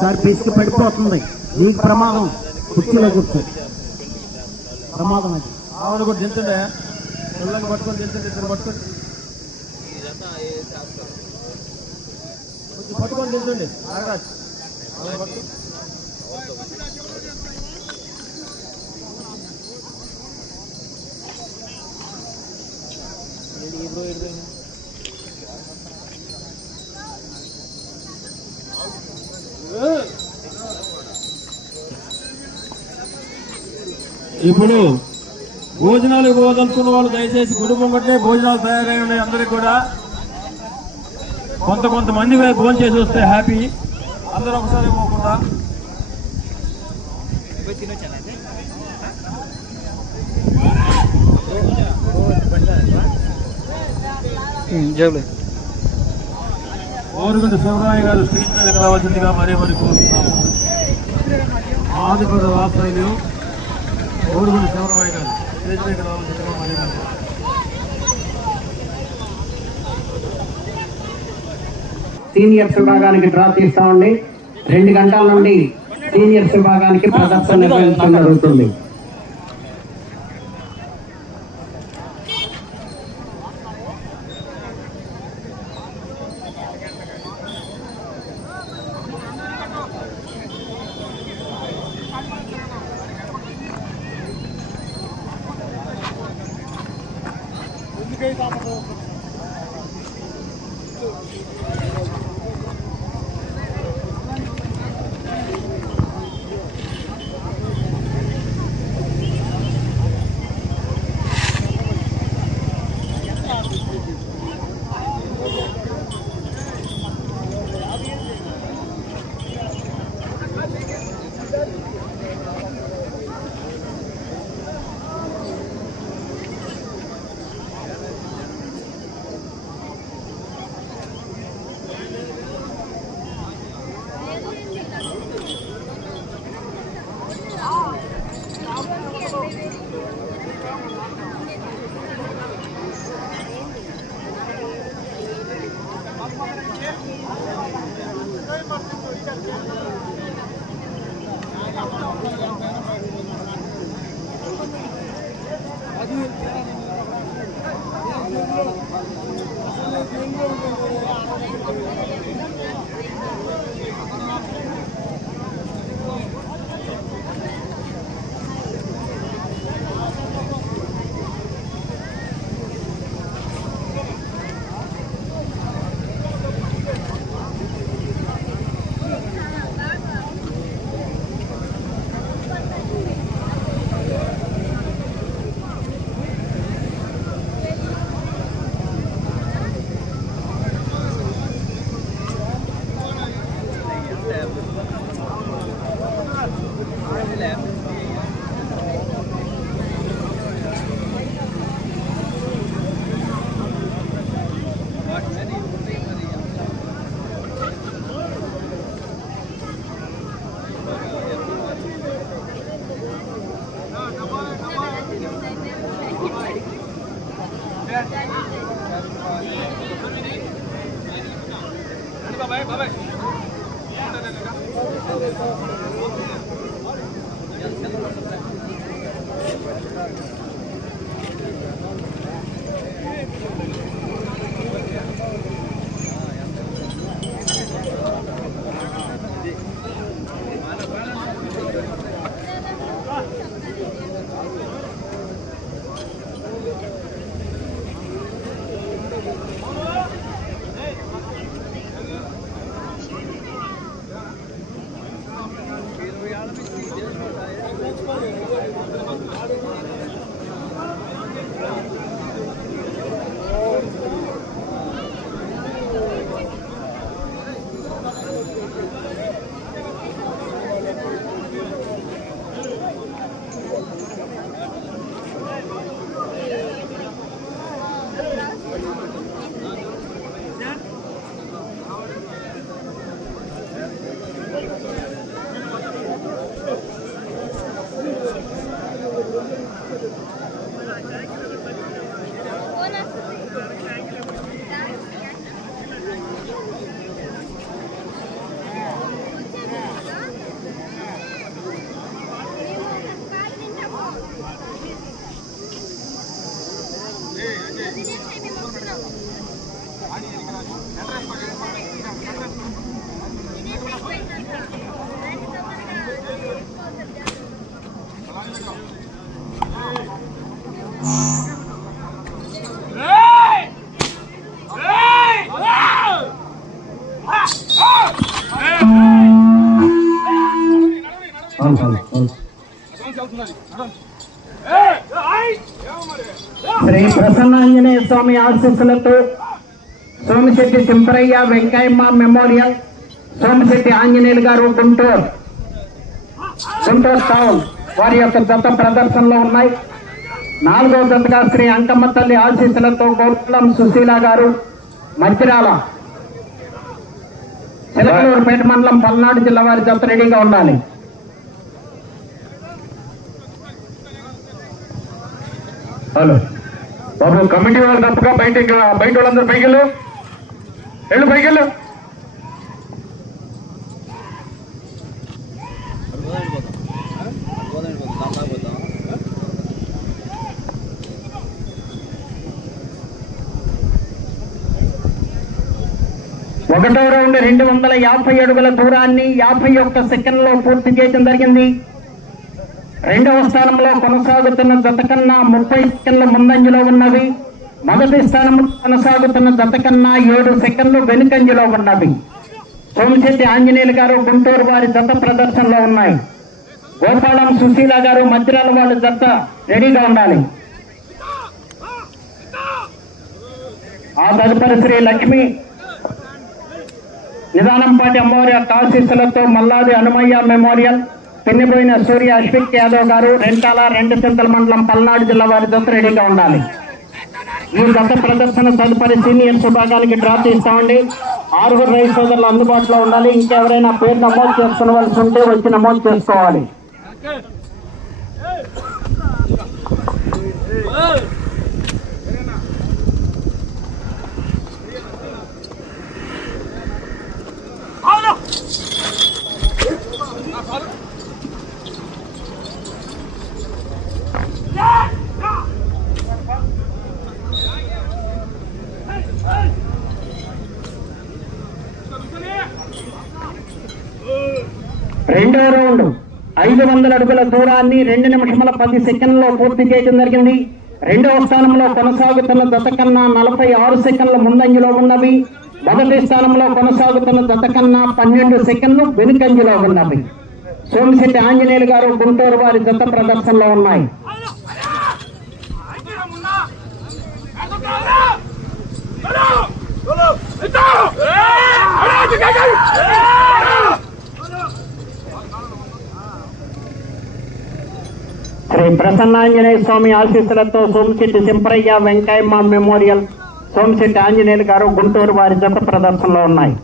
Sir పిసికి పడిపోతుంది, నీకు ప్రమాదం, కుర్చీలో కూర్చో, ప్రమాదం అది. ఆవిడ కూడా దించండి, పిల్లల్ని పట్టుకొని దించండి, ఇద్దరు పట్టుకొని కొంచెం పట్టుకొని దించండి. నాగరాజ్ ఇప్పుడు భోజనాలు ఇవ్వదలుచుకున్న వాళ్ళు దయచేసి కుటుంబం కంటే భోజనాలు తయారై ఉన్నాయి. అందరికి కూడా కొంతమంది భోజనం చేసి వస్తే హ్యాపీ, అందరూ ఒకసారి పోకుండా. ఓరుగుంట శివరాయ గారు స్క్రీన్ మీదకి రావాల్సిందిగా మరీ కోరుతున్నాము. ఆదిపద వాస్తవ్యులు ఓరుగుంట శివరాయ గారు స్క్రీన్ మీదకి రావాల్సిందిగా మరీ సీనియర్స్ విభాగానికి డ్రా తీస్తామండి. 2 గంటల నుండి సీనియర్స్ విభాగానికి ప్రదర్శన నిర్వహించడం జరుగుతుంది. శ్రీ ప్రసన్నాంజనేయ స్వామి ఆశీస్సులతో సోమిశెట్టి సింపరయ్య వెంకయ్యమ్మ మెమోరియల్ సోమిశెట్టి ఆంజనేయులు గారు గుంటూరు టౌన్ వారి యొక్క జత ప్రదర్శనలో ఉన్నాయి. 4వ జతగా శ్రీ అంకమ్మ తల్లి ఆశీస్సులతో గోకులం సుశీల గారు మధ్యరాల చిలకలూరుపేట మండలం పల్నాడు జిల్లా వారి జత రెడీగా ఉండాలి. హలో బాబు, కమిటీ వాళ్ళు తప్పగా బయట వాళ్ళందరూ పైకెళ్ళు పైకెళ్ళు. ఒకటో రౌండ్ 250 అడుగుల దూరాన్ని 51 సెకండ్లో పూర్తి చేయడం జరిగింది. 2వ స్థానంలో కొనసాగుతున్న జత కన్నా 30 సెకండ్ల ముందంజలో ఉన్నవి. మొదటి స్థానంలో కొనసాగుతున్న జత కన్నా 7 సెకండ్లు వెనుకంజలో ఉన్నవి. సోమిశెట్టి ఆంజనేయులు గారు గుంటూరు వారి జత ప్రదర్శనలో ఉన్నాయి. గోపాలం సుశీల గారు మధ్యరాల వాళ్ళ జత రెడీగా ఉండాలి. ఆ తదుపరి శ్రీ లక్ష్మి నిదానంపాటి అమ్మవారి యొక్క ఆశీస్సులతో మల్లాది హనుమయ్య మెమోరియల్ పెన్నిపోయిన సూర్య అశ్విక్ యాదవ్ గారు రెంటాల రెండుచింతల మండలం పల్నాడు జిల్లా వారి జత రెడీగా ఉండాలి. ఈ జత ప్రదర్శన తదుపరి సీనియర్స్ విభాగానికి డ్రా తీస్తామండి. 6 రైతు సోదరులు అందుబాటులో ఉండాలి. ఇంకెవరైనా పేరు నమోదు చేసుకోవాల్సి ఉంటే వచ్చి నమోదు చేసుకోవాలి. రెండో రౌండ్ 500 అడుగుల దూరాన్ని 2 నిమిషముల 10 సెకండ్లో పూర్తి చేయడం జరిగింది. 2వ స్థానంలో కొనసాగుతున్న జత కన్నా 46 సెకండ్ల ముందంజలో ఉన్నవి. మొదటి స్థానంలో కొనసాగుతున్న జత కన్నా 12 సెకండ్లు వెనుకంజలో ఉన్నవి. సోమిశెట్టి ఆంజనేయులు గారు గుంటూరు వారి జత ప్రదర్శనలో ఉన్నాయి. శ్రీ ప్రసన్నాంజనేయ స్వామి ఆశీస్సులతో సోమిశెట్టి సింపరయ్య వెంకయ్యమ్మ మెమోరియల్ సోమిశెట్టి ఆంజనేయులు గారు గుంటూరు వారి జత ప్రదర్శనలో ఉన్నాయి.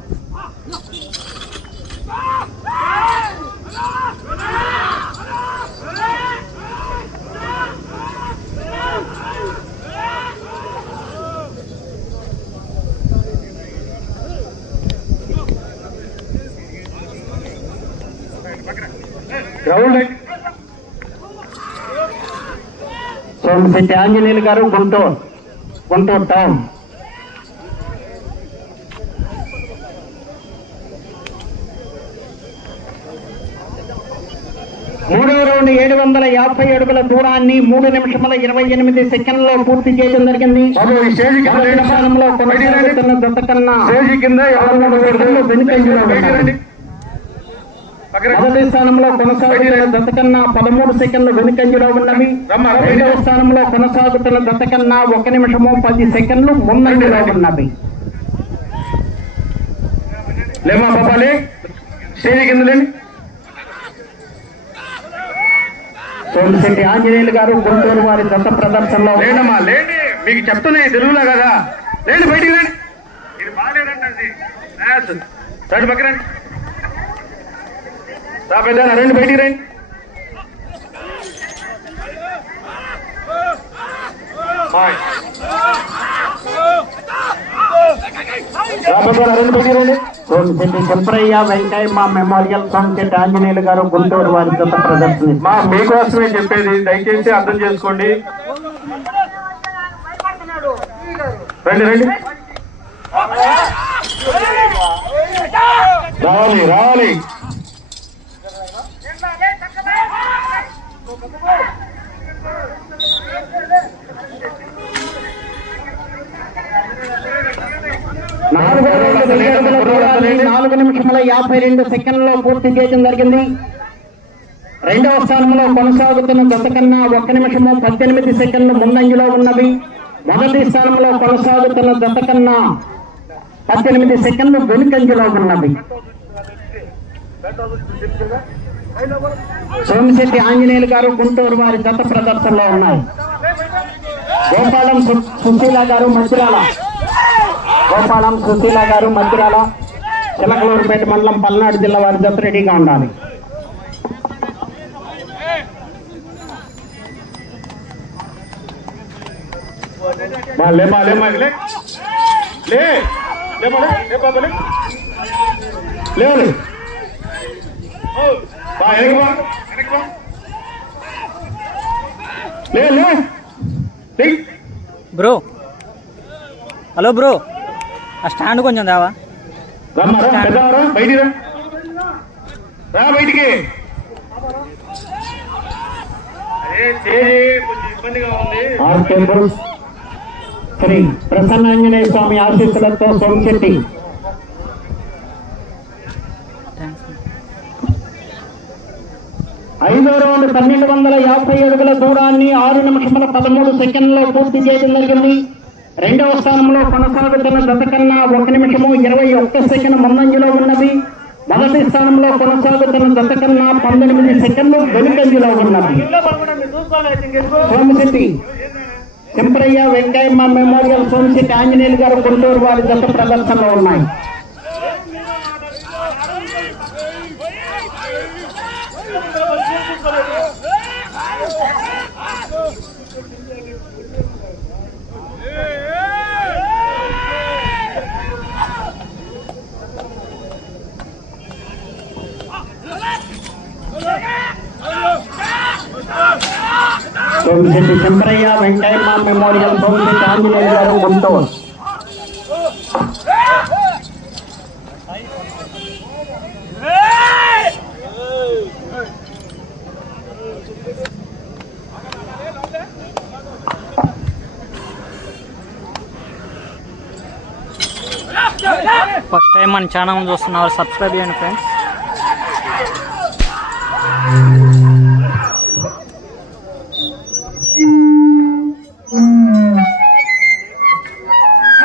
సోమిశెట్టి ఆంజనేయులు గారు గుంటూరు టౌన్. మూడవ రౌండ్ 750 అడుగుల దూరాన్ని 3 నిమిషముల 28 సెకండ్లో పూర్తి చేయడం జరిగింది. స్థానంలో కొనసాగుతున్న జత కన్నా మొదటి స్థానంలో కొనసాగుతున్న జత కన్నా 13 సెకండ్లు వెనుకంజలో ఉన్నవి. 2వ స్థానంలో కొనసాగుతున్న జత కన్నా 1 నిమిషము 10 సెకండ్లు ముందంజలో ఉన్నవి. లేమా బాబాలే స్టేజ్ కిందలేండి. సోమిశెట్టి ఆంజనేయులు గారు గుంటూరు వారి జత ప్రదర్శనలో లేదమ్మా లేండి, మీకు చెప్తున్నాయి తెలుగులో కదా. లేండి, బయటికి రండి. ఇది బాగాలేదండి. రండి పక్కన రండి. పెద్ద రండి, బయటికి రండి. సోమిశెట్టి సింపరయ్య వెంకయ్యమ్మ మెమోరియల్ సోమిశెట్టి ఆంజనేయులు గారు గుంటూరు వారి జత ప్రదర్శన. మా మీకోసమే చెప్పేది, దయచేసి అర్థం చేసుకోండి. రండి రండి, రావాలి రావాలి. నాలుగు నిమిషముల 52 సెకండ్లలో పూర్తి చేయడం జరిగింది. రెండవ స్థానంలో కొనసాగుతున్న జత కన్నా 1 నిమిషము 18 సెకండ్లు ముందంజలో ఉన్నవి. మొదటి స్థానంలో కొనసాగుతున్న జత కన్నా 18 సెకండ్లు వెనుకంజలో ఉన్నవి. సోమిశెట్టి ఆంజనేయులు గారు గుంటూరు వారి జత ప్రదర్శనలో ఉన్నాయి. గోపాలం సుశీల గారు మధ్యరాల, గోపాలం సుశీల గారు మధ్యరాల, చిలకలూరుపేట మండలం పల్నాడు జిల్లా వారి జత రెడీగా ఉండాలి. బ్రో, హలో బ్రో, ఆ స్టాండ్ కొంచెం దావా. బయటికి శ్రీ ప్రసన్నాంజనేయ స్వామి ఆశీస్సులతో సోమశెట్టి 5వ రౌండ్ 1250 అడుగుల దూరాన్ని 6 నిమిషముల 13 సెకండ్లో పూర్తి చేయడం జరిగింది. రెండవ స్థానంలో కొనసాగుతున్న జత కన్నా 1 నిమిషము 21 సెకండ్ ముందంజలో ఉన్నది. మొదటి స్థానంలో కొనసాగుతున్న జత కన్నా 19 సెకండ్లు వెనుకంజలో ఉన్నది. సోమశెట్టి సింపరయ్య వెంకయ్యమ్మ మెమోరియల్ సోమశెట్టి ఆంజనేయులు గారు గుంటూరు వారి జత ప్రదర్శనలో ఉన్నాయి. సోమశెట్టి సింపరయ్య వెంకయ్యమ్మ మెమోరియల్ సోమశెట్టి ఆంజనేయులు గారు గుంటూరు. ఫస్ట్ టైం మన ఛానల్ చూస్తున్నారు, సబ్స్క్రైబ్ చేయండి ఫ్రెండ్స్.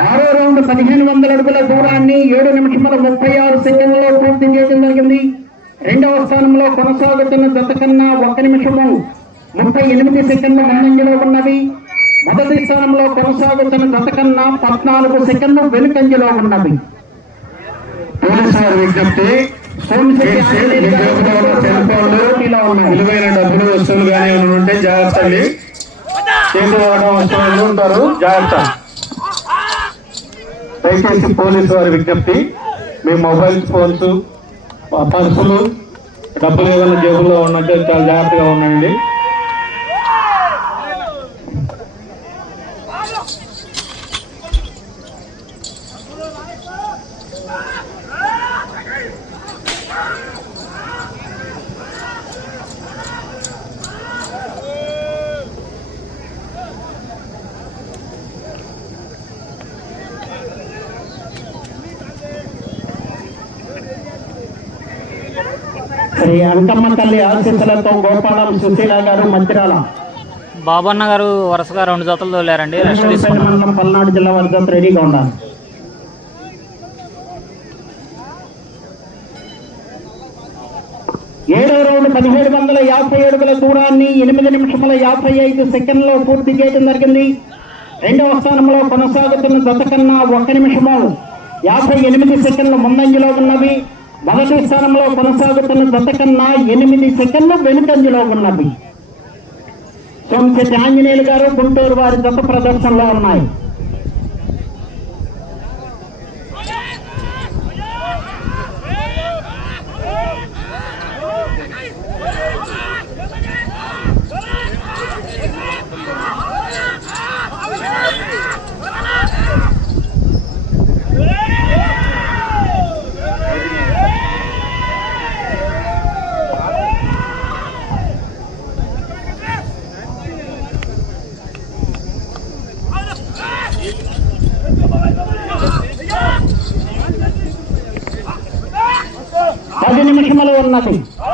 ఆరో రౌండ్ 1500 అడుగుల దూరాన్ని 7 నిమిషముల 36 సెకండ్లలో పూర్తి చేయడం జరిగింది. రెండవ స్థానంలో కొనసాగుతున్న జత కన్నా 1 నిమిషము 38 సెకండ్ల ముందంజలో ఉన్నవి. మొదటి స్థానంలో కొనసాగుతున్న జత కన్నా 14 సెకండ్లు వెనుకంజలో ఉన్నవి. పోలీసు వారి విజ్ఞప్తి, విలువైన డబ్బులు వస్తువులు కానీ ఏమైనా ఉంటే జాగ్రత్త అండి. చేతి వాడడం వస్తువులు ఉంటారు, జాగ్రత్త. దయచేసి పోలీసు వారి విజ్ఞప్తి, మీ మొబైల్ ఫోన్స్, పర్సులు, డబ్బులు ఏదైనా జేబుల్లో ఉన్నట్టే చాలా జాగ్రత్తగా ఉండండి. శ్రీ అంకమ్మ తల్లి ఆశీస్సులతో గోపాలం సుశీల గారు మంత్రాల, బాబన్న గారు వరుసగా 2 జతలు తోలారండి. మండలం పల్నాడు జిల్లా వారి జత రెడీగా ఉండాలి. ఏడవ రౌండ్ 1750 అడుగుల దూరాన్ని 8 నిమిషముల 55 సెకండ్లో పూర్తి చేయడం జరిగింది. రెండవ స్థానంలో కొనసాగుతున్న జత కన్నా 1 నిమిషము 58 సెకండ్ల ముందంజలో ఉన్నవి. మొదటి స్థానంలో కొనసాగుతున్న జత కన్నా 8 సెకండ్లు వెనుకంజలో ఉన్నవి. సోమశెట్టి ఆంజనేయులు గారు గుంటూరు వారి జత ప్రదర్శనలో ఉన్నాయి.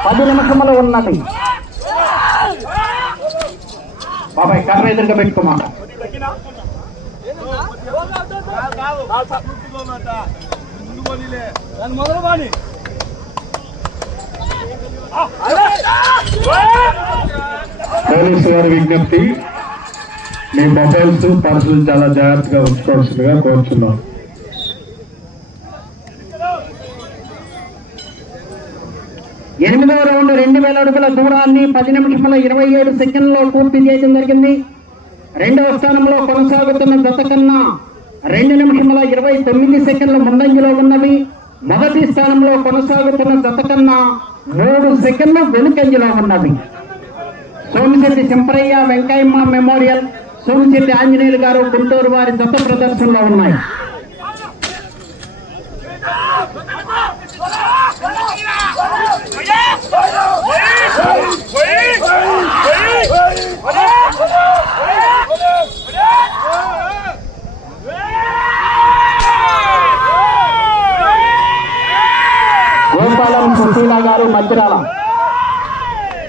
పది నిమిషములు ఉన్నది. బాబాయ్ కర్ర ఎదురుగా పెట్టుకోమాట. పోలీసు వారి విజ్ఞప్తి, మీ మొబైల్స్ పర్సులు చాలా జాగ్రత్తగా ఉంచుకోవాల్సిందిగా కోరుతున్నాం. ఎనిమిదవ రౌండ్ 2000 అడుగుల దూరాన్ని 10 నిమిషముల 27 సెకండ్లలో పూర్తి చేయడం జరిగింది. రెండవ స్థానంలో కొనసాగుతున్న జత కన్నా 2 నిమిషముల 29 సెకండ్ల ముందంజలో ఉన్నవి. మొదటి స్థానంలో కొనసాగుతున్న జత కన్నా 3 సెకండ్లు వెనుకంజలో ఉన్నవి. సోమిశెట్టి సింపరయ్య వెంకయ్యమ్మ మెమోరియల్, సోమిశెట్టి ఆంజనేయులు గారు గుంటూరు వారి జత ప్రదర్శనలో ఉన్నాయి. గోపాలం సుశీల గారు మధ్యరాల,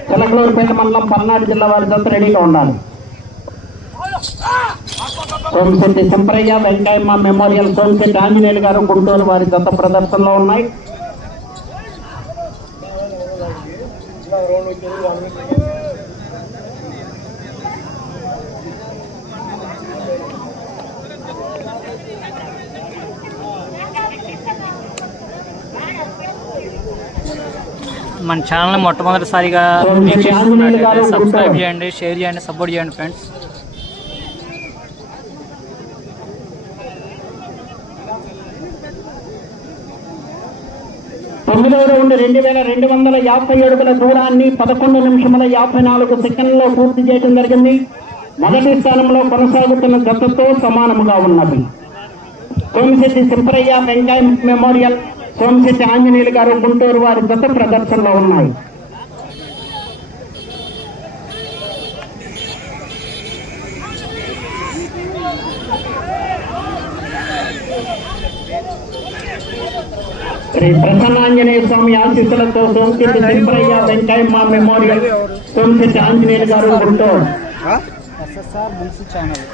చిలకలూరుపేట మండలం, పల్నాడు జిల్లా వారి జత రెడీగా ఉండాలి. సోమిశెట్టి సింపరయ్య వెంకయ్యమ్మ మెమోరియల్, సోమిశెట్టి ఆంజనేయులు గారు గుంటూరు వారి జత ప్రదర్శనలో ఉన్నాయి. మన ఛానల్ని మొట్టమొదటిసారిగా వీక్షిస్తున్నట్లయితే సబ్స్క్రైబ్ చేయండి, షేర్ చేయండి, సపోర్ట్ చేయండి ఫ్రెండ్స్. తొమ్మిదవ రౌండ్ 2250 అడుగుల దూరాన్ని 11 నిమిషముల 54 సెకండ్లలో పూర్తి చేయడం జరిగింది. మొదటి స్థానంలో కొనసాగుతున్న జతతో సమానముగా ఉన్నది. సోమిశెట్టి సింపరయ్య వెంకయ్య మెమోరియల్, సోమిశెట్టి ఆంజనేయులు గారు గుంటూరు వారి జత ప్రదర్శనలో ఉన్నాయి. శ్రీ ప్రసన్నాంజనేయ స్వామి ఆశీస్సులతో సోమిశెట్టి సింపరయ్య వెంకయ్యమ్మ మెమోరియల్, సోమిశెట్టి ఆంజనేయులు గారు Guntur. SSR bulls channel.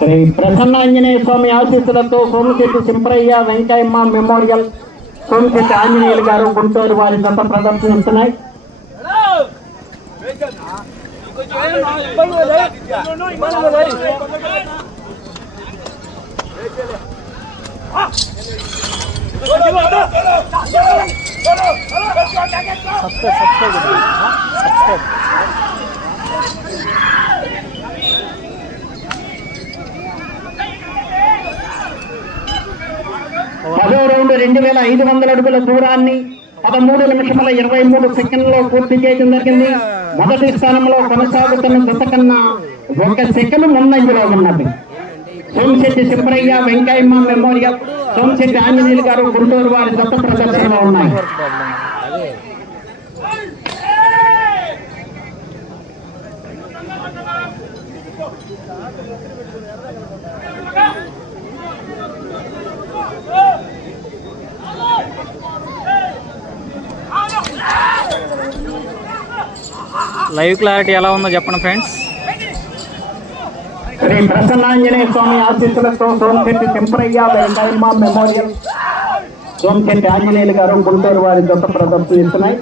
Shri Prasannanjaneya Swami ఆశీస్సులతో సోమిశెట్టి సింపరయ్య వెంకయ్యమ్మ మెమోరియల్, సోమిశెట్టి ఆంజనేయులు గారు గుంటూరు వారి జత ప్రదర్శిస్తున్నాయి. పదో రౌండ్ 2500 అడుగుల దూరాన్ని 13 నిమిషముల 23 సెకండ్లలో పూర్తి చేయడం జరిగింది. మొదటి స్థానంలో కొనసాగుతున్న జత కన్నా 1 సెకండ్ ముందంజలో ఉన్నది. సోమిశెట్టి సింపరయ్య వెంకయ్యమ్మ మెమోరియల్, సోమిశెట్టి ఆంజనేయులు గారు గుంటూరు వారి జత ప్రదర్శనలో ఉన్నాయి. లైవ్ క్లారిటీ ఎలా ఉందో చెప్పండి ఫ్రెండ్స్. శ్రీ ప్రసన్నాంజనేయ స్వామి ఆశీస్సులతో సోమిశెట్టి సింపరయ్య వెంకయ్యమ్మ మెమోరియల్, సోమిశెట్టి ఆంజనేయులు గారు గుంటూరు వారి జత ప్రదర్శిస్తున్నాయి.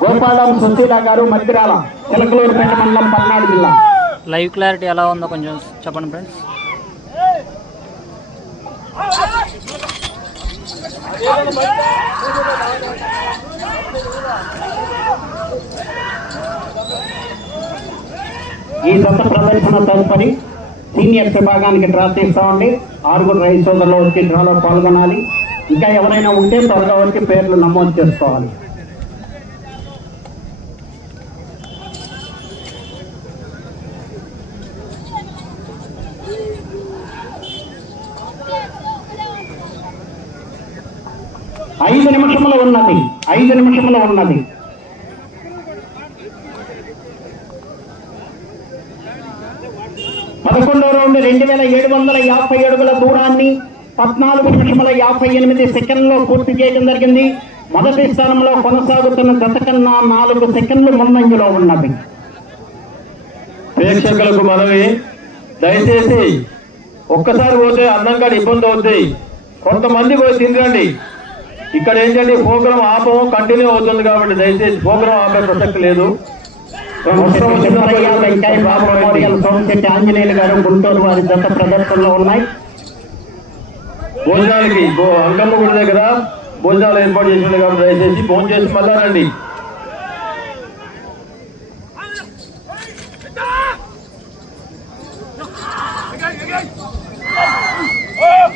గోపాలం సుశీల గారు మధ్యరాల, చిలకలూరుపేట మండలం, పల్నాడు జిల్లా. లైవ్ క్లారిటీ ఎలా ఉందో కొంచెం చెప్పండి ఫ్రెండ్స్. ఈ జత ప్రదర్శన తదుపరి సీనియర్ విభాగానికి డ్రా తీస్తామండి. 6 రైతు సోదరులు వచ్చి డ్రాలో పాల్గొనాలి. ఇంకా ఎవరైనా ఉంటే త్వరగా వచ్చి పేర్లు నమోదు చేసుకోవాలి. ఐదు నిమిషములు ఉన్నది. 11వ రౌండ్ 2750 అడుగుల దూరాన్ని 14 నిమిషముల 58 సెకండ్లో పూర్తి చేయడం జరిగింది. మొదటి స్థానంలో కొనసాగుతున్న జత కన్నా 4 సెకండ్లు ముందంజలో ఉన్నది. ప్రేక్షకులకు మనవి, దయచేసి ఒక్కసారి పోతే అన్నం కాడ ఇబ్బంది అవుతుంది. కొంతమంది పోయి తినరండి. ఇక్కడ ఏంటంటే ప్రోగ్రాం ఆపం కంటిన్యూ అవుతుంది కాబట్టి దయచేసి ప్రోగ్రాం ఆపే ప్రసక్తి లేదు. సోమశెట్టి ఆంజనేయులు గారు గుంటూరు వారి జత ప్రదర్శనలో ఉన్నాయి. భోజనాలకి అంకమ్మ గుడి దగ్గర భోజనాలు ఏర్పాటు చేసింది కాబట్టి దయచేసి ఫోన్ చేసి మళ్ళా రండి.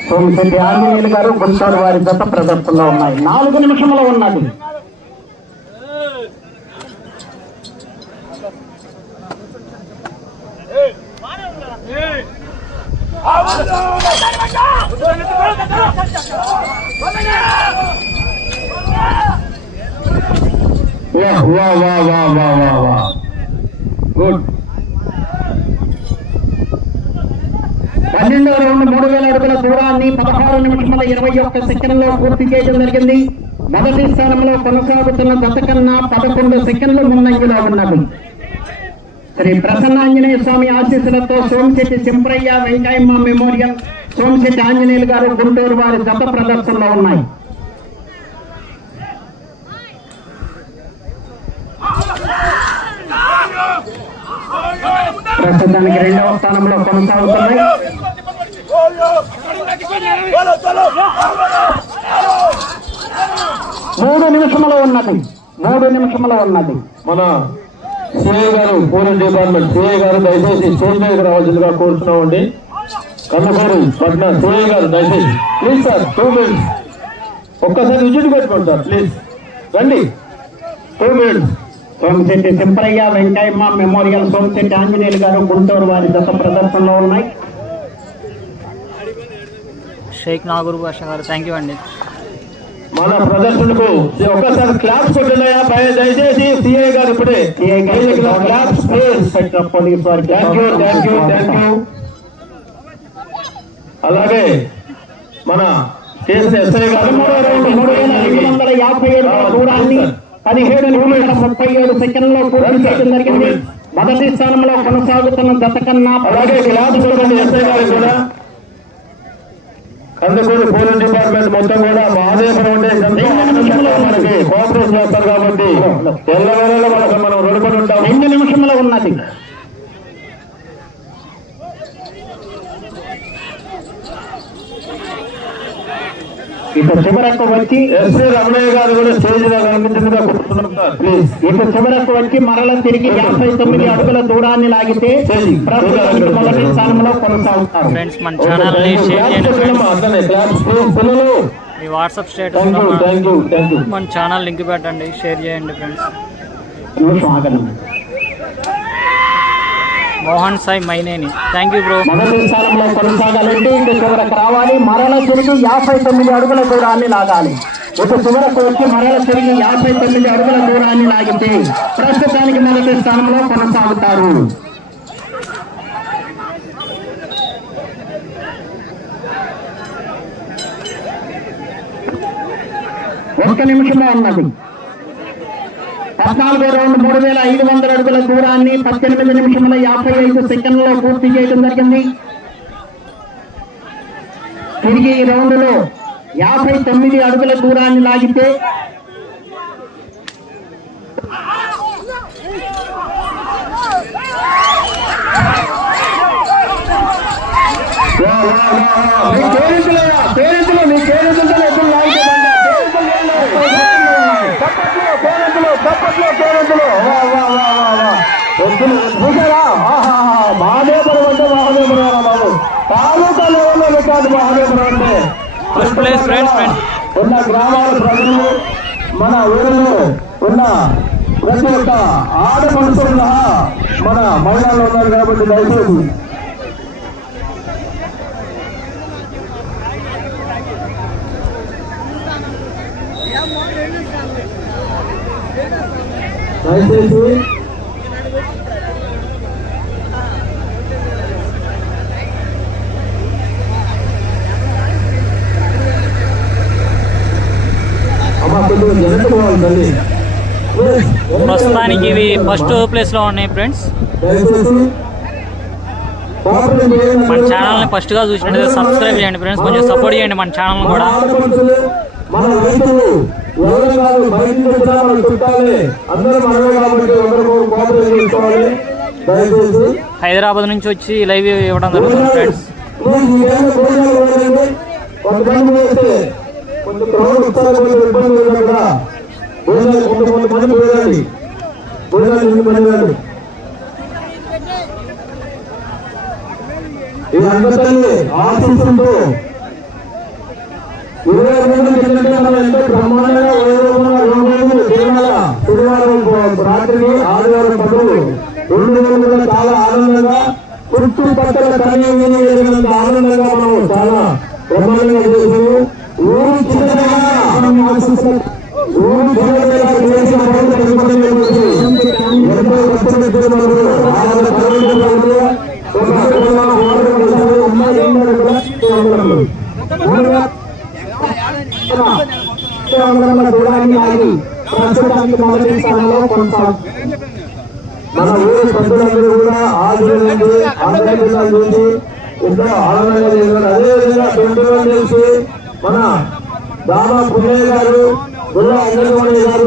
సోమశెట్టి ఆంజనేయులు గారు గుంటూరు వారి జత ప్రదర్శనలో ఉన్నాయి. 4 నిమిషంలో ఉన్నది. గుడ్. 12వ రౌండ్ 3000 అడుగుల దూరాన్ని 16 నిమిషముల 21 సెకండ్లో పూర్తి చేయడం జరిగింది. మొదటి స్థానంలో కొనసాగుతున్న జత కన్నా 11 సెకండ్లు ముందంజలో ఉన్నది. శ్రీ ప్రసన్నాంజనేయ స్వామి ఆశీస్సులతో సోమశెట్టి సింప్రయ్య వెంకయ్యమ్మ మెమోరియల్ సోమశెట్టి ఆంజనేయులు గారు గుంటూరు వారి జత ప్రదర్శనలో ఉన్నాయి. ప్రస్తుతానికి 2వ స్థానంలో కొనసాగుతున్నాయి. 3 నిమిషంలో ఉన్నది. 3 నిమిషంలో ఉన్నది. మన సిఐ గారు, పోలీస్ డిపార్ట్మెంట్ సిఐ గారు దయచేసి స్టేజ్ మీదకి రావాల్సిందిగా కోరుతున్నామండి. కన్నపూరి పట్న సిఐ గారు దయచేసి ప్లీజ్ సార్ 2 minutes ఒక్కసారి విజిట్ పెట్టుకోండి సార్ ప్లీజ్ రండి. 2 minutes. సోమశెట్టి సింపరయ్య వెంకయ్యమ్మ మెమోరియల్ సోమశెట్టి ఆంజనేయులు గారు గుంటూరు వారి జత ప్రదర్శనలో ఉన్నాయి. షేక్ నాగూర్ భాష గారు థ్యాంక్ యూ అండి. మన ప్రదర్శనకు ఒక్కసారి క్లాప్స్ కొట్టినాయా దయచేసి సిఐ గారు ఇప్పుడే క్లాప్స్ పోలీస్ వారి థ్యాంక్ యూ. అలాగే మన స్టేషన్ ఎస్ఐ గారు 3,557 దూరాన్ని 17 నిమిషాల 37 సెకండ్లో పూర్తి చేయడం జరిగింది. మొదటి స్థానంలో కొనసాగుతున్న జత కన్నా అలాగే క్లాప్స్ కొట్టండి ఎస్ఐ గారు కూడా. కందుకూరు పోలీస్ డిపార్ట్మెంట్ మొత్తం కూడా మహాదేవపురం ఉండే మనకి కోఆపరేషన్ చేస్తారు కాబట్టి తెల్లవేళలో మనం రుణపడి ఉంటాం. 2 నిమిషంలో ఉన్నది. ఇటు చివరకు వచ్చి ఎస్వి రమణయ్య గారు కూడా స్టేజ్ లో కనిపించిందిగా కూర్చున్నాం సార్ ప్లీజ్. ఇటు చివరకు వచ్చి మరల తిరిగి 59 అడుగుల దూరాన్ని లాగితే ప్రస్తుతానికి మొదటి స్థానంలో కొనసాగుతారు. ఫ్రెండ్స్ మన ఛానల్ని షేర్ చేయండి ఫ్రెండ్స్. మీ వాట్సాప్ స్టేటస్ మన ఛానల్ లింక్ పెట్టండి, షేర్ చేయండి friends. Mohan Sai Myneni thank you bro. మొదటి స్థానంలో కొనసాగాలంటే ఇటు చివరకు రావాలి. మరల తిరిగి 59 అడుగుల దూరాన్ని లాగాలి. ఇటు చివరకు వచ్చి మరల తిరిగి 59 అడుగుల దూరాన్ని లాగితే ప్రస్తుతానికి మొదటి స్థానంలో కొనసాగుతారు. ఒక్క నిమిషంలో ఉన్నది. 14వ రౌండ్ 3,500 అడుగుల దూరాన్ని 18 నిమిషముల 55 సెకండ్లో పూర్తి చేయడం జరిగింది. తిరిగి ఈ రౌండ్ లో 59 అడుగుల దూరాన్ని లాగితే మహాదేవపురం అంటే మహాదేవపురం బాబు, తాలూకా లెవెల్లో పెట్టాలి మహాదేవపురం అంటే. ఉన్న గ్రామాల ప్రజలు, మన ఊరిలో ఉన్న ప్రతి ఒక్క ఆడ మనుషులు మన మహిళలు ఉన్నారు కాబట్టి దయచేసి కొద్దిగా జనరల్ పోవాలి తల్లి. ప్రస్తుతానికి ఇవి ఫస్ట్ ప్లేస్లో ఉన్నాయి ఫ్రెండ్స్. దయచేసి మన ఛానల్ని ఫస్ట్గా చూసినట్టయితే సబ్స్క్రైబ్ చేయండి ఫ్రెండ్స్, కొంచెం సపోర్ట్ చేయండి మన ఛానల్ని కూడా. మన రైతులు ఎవరు కాదు, బయట నుంచి వచ్చినా మనం చుట్టాలి, అందరూ మనమే కాబట్టి అందరూ కోఆపరేట్ చేసుకోవాలి. దయచేసి హైదరాబాద్ నుంచి వచ్చి లైవ్ ఇవ్వడం జరుగుతుంది ఫ్రెండ్స్. కొంతమంది వేస్తే కొంచెం క్రౌడ్ వస్తారు, ఇబ్బంది లేకుండా భోజనాలు కొంతమంది పోయాలి, భోజనాలు ఎందుకు పనిచేయాలి. ఈ అంగతల్లి ఆశిస్తుంటూ 23 ఏంటంటే మనం ఎంతో బ్రహ్మాండంగా శనివారం రాత్రికి ఆదివారం పనులు 2 రోజులు కూడా చాలా ఆనందంగా చుట్టుపక్కల కలిగినంత ఆనందంగా మనం చాలా బ్రహ్మాండంగా చేసాము. ఊరు చిన్నగా మనం ఆశిస్తాం, ఊరు చిన్నగా చేసిన ఎంతో కష్టపడి ప్రస్తుతానికి మొదటి స్థానంలో కొనసాగుతుంది. మన ఊరి పెద్దలందరూ కూడా ఆంధ్ర జిల్లా నుంచి ఎంతో ఆనందంగా చేశారు. అదేవిధంగా 2 రోజులు చేసి మన దాదా పుల్లయ్య గారు, గుల్లా అంజనమణి గారు